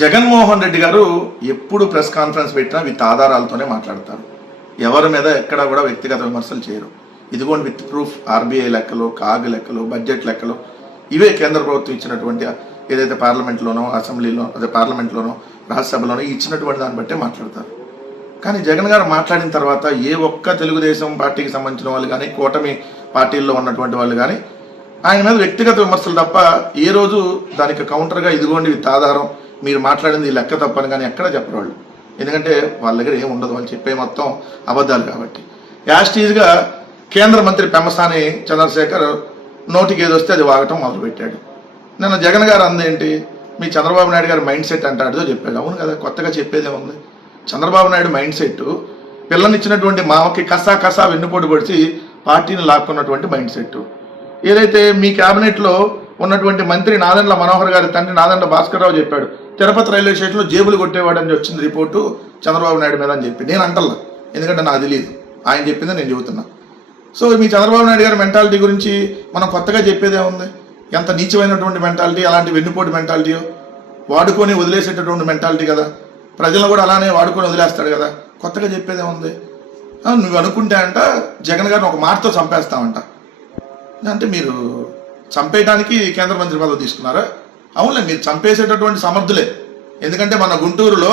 జగన్మోహన్ రెడ్డి గారు ఎప్పుడు press conference పెట్టినా విత్ ఆధారాలతోనే మాట్లాడతారు. ఎవరి మీద ఎక్కడా కూడా వ్యక్తిగత విమర్శలు చేయరు. ఇదిగోండి విత్ ప్రూఫ్ ఆర్బీఐ లెక్కలు, కాగ్ లెక్కలు, బడ్జెట్ లెక్కలు, ఇవే కేంద్ర ప్రభుత్వం ఇచ్చినటువంటి ఏదైతే పార్లమెంట్లోనో, అసెంబ్లీలో, అదే పార్లమెంట్లోనో, రాజ్యసభలోనో ఇచ్చినటువంటి దాన్ని బట్టే మాట్లాడతారు. కానీ జగన్ గారు మాట్లాడిన తర్వాత ఏ ఒక్క తెలుగుదేశం పార్టీకి సంబంధించిన వాళ్ళు కానీ, కూటమి పార్టీల్లో ఉన్నటువంటి వాళ్ళు కానీ ఆయన మీద వ్యక్తిగత విమర్శలు తప్ప ఏ రోజు దానికి కౌంటర్గా ఇదిగోండి విత్ ఆధారం మీరు మాట్లాడింది లెక్క తప్పని కానీ ఎక్కడ చెప్పరు వాళ్ళు. ఎందుకంటే వాళ్ళ దగ్గర ఏమి ఉండదు, వాళ్ళు చెప్పే మొత్తం అబద్ధాలు కాబట్టి. యాస్టీజ్గా కేంద్ర మంత్రి పెమ్మసాని చంద్రశేఖర్ నోటికి ఏదొస్తే అది వాగటం మొదలుపెట్టాడు. నిన్న జగన్ గారు అందేంటి, మీ చంద్రబాబు నాయుడు గారి మైండ్ సెట్ అంటాడుతో చెప్పాడు. అవును కదా, కొత్తగా చెప్పేదే ఉంది. చంద్రబాబు నాయుడు మైండ్ సెట్ పిల్లనిచ్చినటువంటి మామకి కసా వెన్నుపోటు పొడిచి పార్టీని లాక్కున్నటువంటి మైండ్ సెట్. ఏదైతే మీ క్యాబినెట్లో ఉన్నటువంటి మంత్రి నాదెండ్ల మనోహర్ గారి తండ్రి నాదెండ్ల భాస్కర్రావు చెప్పాడు, తిరుపతి రైల్వే స్టేషన్లో జేబులు కొట్టేవాడని వచ్చింది రిపోర్టు చంద్రబాబు నాయుడు మీద అని చెప్పి. నేను అంటల్లా, ఎందుకంటే నాకు తెలియదు, ఆయన చెప్పిందే నేను చెబుతున్నా. సో మీ చంద్రబాబు నాయుడు గారి మెంటాలిటీ గురించి మనం కొత్తగా చెప్పేదే ఉంది. ఎంత నీచమైనటువంటి మెంటాలిటీ, అలాంటి వెన్నుపోటు మెంటాలిటీయో, వాడుకొని వదిలేసేటటువంటి మెంటాలిటీ కదా. ప్రజలను కూడా అలానే వాడుకొని వదిలేస్తాడు కదా, కొత్తగా చెప్పేదే ఉంది. నువ్వు అనుకుంటే అంట జగన్ గారిని ఒక మాటతో చంపేస్తామంట. అంటే మీరు చంపేయడానికి కేంద్ర మంత్రి పదవి తీసుకున్నారా? అవునులే, మీరు చంపేసేటటువంటి సమర్థులే. ఎందుకంటే మన గుంటూరులో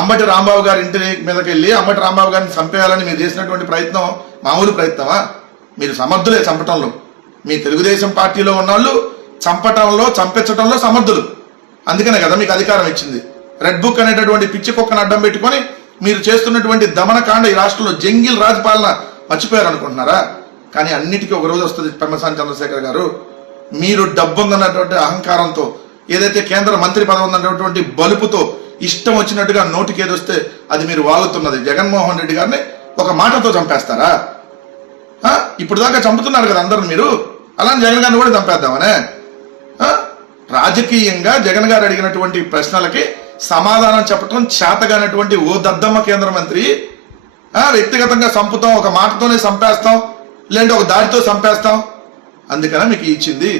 అంబటి రాంబాబు గారి ఇంటి మీదకి వెళ్ళి అంబటి రాంబాబు గారిని చంపేయాలని మీరు చేసినటువంటి ప్రయత్నం మామూలు ప్రయత్నమా? మీరు సమర్థులే చంపటంలో. మీ తెలుగుదేశం పార్టీలో ఉన్నవాళ్ళు చంపటంలో, చంపించటంలో సమర్థులు. అందుకనే కదా మీకు అధికారం ఇచ్చింది. రెడ్ బుక్ అనేటటువంటి పిచ్చి కుక్కను అడ్డం పెట్టుకొని మీరు చేస్తున్నటువంటి దమనకాండ ఈ రాష్ట్రంలో జంగిల్ రాజపాలన మర్చిపోయారు అనుకుంటున్నారా? కానీ అన్నిటికీ ఒక రోజు వస్తుంది. పెమ్మసాని చంద్రశేఖర్ గారు, మీరు డబ్బు ఉందన్నటువంటి అహంకారంతో, ఏదైతే కేంద్ర మంత్రి పదవి ఉందన్నటువంటి బలుపుతో ఇష్టం వచ్చినట్టుగా నోటికి ఏదొస్తే అది మీరు వాగుతున్నది. జగన్మోహన్ రెడ్డి గారిని ఒక మాటతో చంపేస్తారా? ఇప్పుడు దాకా చంపుతున్నారు కదా అందరూ మీరు, అలానే జగన్ గారిని కూడా చంపేద్దామనే. రాజకీయంగా జగన్ గారు అడిగినటువంటి ప్రశ్నలకి సమాధానం చెప్పడం చేతగానటువంటి ఓ దద్దమ్మ కేంద్ర మంత్రి వ్యక్తిగతంగా చంపుతాం, ఒక మాటతోనే చంపేస్తాం, లేదంటే ఒక దాడితో చంపేస్తాం, అందుకనే మీకు ఇచ్చింది.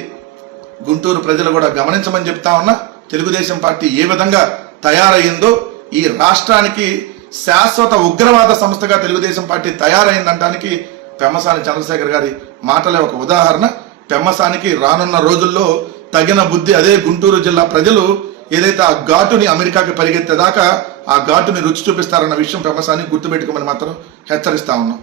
గుంటూరు ప్రజలు కూడా గమనించమని చెప్తా ఉన్నా. తెలుగుదేశం పార్టీ ఏ విధంగా తయారయ్యిందో, ఈ రాష్ట్రానికి శాశ్వత ఉగ్రవాద సంస్థగా తెలుగుదేశం పార్టీ తయారైందనడానికి పెమ్మసాని చంద్రశేఖర్ గారి మాటలే ఒక ఉదాహరణ. పెమ్మసానికి రానున్న రోజుల్లో తగిన బుద్ధి అదే గుంటూరు జిల్లా ప్రజలు ఏదైతే ఆ ఘాటుని అమెరికాకి పరిగెత్తేదాకా ఆ ఘాటుని రుచి చూపిస్తారన్న విషయం పెమ్మసాని గుర్తుపెట్టుకోమని మాత్రం హెచ్చరిస్తా ఉన్నాం.